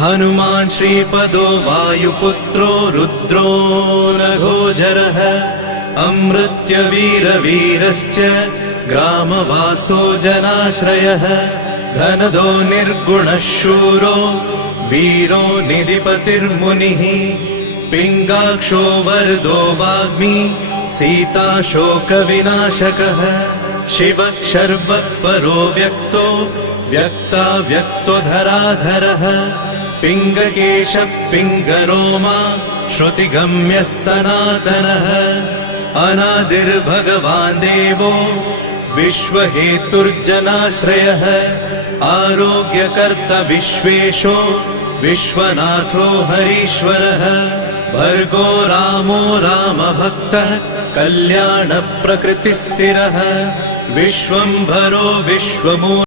हनुमान् श्रीपदो वायुपुत्रो रुद्रो नघोजरः अमृत्यवीरवीरश्च ग्रामवासो जनाश्रयः धनदो निर्गुणः शूरो वीरो निधिपतिर्मुनिः पिङ्गाक्षो वरदो वाग्मी सीताशोकविनाशकः शिवः शर्वपरो व्यक्तो व्यक्ताव्यक्तो धराधरः पिङ्गकेशः पिङ्गरोमा श्रुतिगम्यः सनातनः अनादिर्भगवान् देवो विश्वहेतुर्जनाश्रयः आरोग्यकर्ता विश्वेशो विश्वनाथो हरीश्वरः भर्गो रामो रामभक्तः कल्याणप्रकृतिस्थिरः विश्वम्भरो विश्वमूर्तिः